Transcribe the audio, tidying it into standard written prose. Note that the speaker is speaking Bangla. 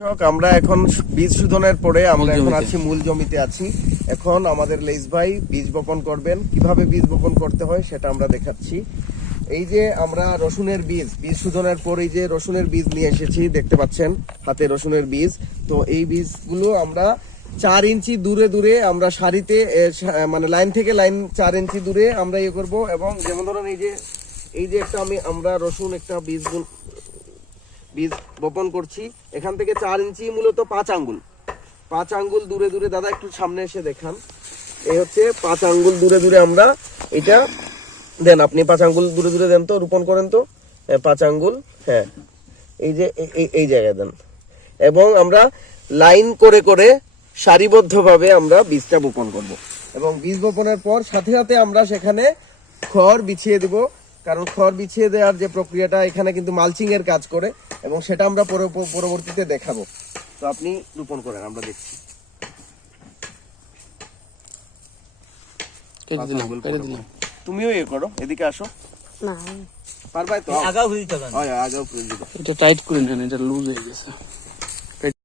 আমরা এখন বীজ শোধনের পরে আমরা এখন আছি মূল জমিতে আছি। এখন আমাদের লেইস ভাই বীজ বপন করবেন। কিভাবে বীজ বপন করতে হয় সেটা আমরা দেখাচ্ছি। এই যে আমরা রসুনের বীজ শোধনের পর এই যে রসুনের বীজ নিয়ে এসেছি, দেখতে পাচ্ছেন হাতে রসুনের বীজ। তো এই বীজগুলো আমরা 4 ইঞ্চি দূরে দূরে আমরা সারিতে মানে লাইন থেকে লাইন 4 ইঞ্চি দূরে আমরা ইয়ে করবো। এবং যেমন ধরেন এই যে একটা আমরা রসুন একটা বীজ বপন করছি, এখান থেকে 4 ইঞ্চি মূলত 5 আঙ্গুল দূরে দূরে, দাদা একটু সামনে এসে দেখান। এই হচ্ছে 5 আঙ্গুল দূরে দূরে আমরা এটা দেন, আপনি 5 আঙ্গুল দূরে দূরে দেন তো, রোপণ করেন তো 5 আঙ্গুল, হ্যাঁ এই যে এই জায়গায় দেন। এবং আমরা লাইন করে করে সারিবদ্ধভাবে আমরা বীজটা বপন করব। এবং বীজ বপনের পর সাথে সাথে আমরা সেখানে খড় বিছিয়ে দিব, কারণ খড় বিছিয়ে দেওয়ার যে প্রক্রিয়াটা এখানে কিন্তু মালচিং এর কাজ করে, এবং সেটা আমরা পরবর্তীতে দেখাবো। তো আপনি রোপণ করেন, আমরা দেখছি। তুমিও ইয়ে করো, এদিকে আসো। না পারবাই তো? আগাও দিতে হবে। আগাও করে দিবা। এটা টাইট করে নেন, এটা লুজ হয়ে গেছে।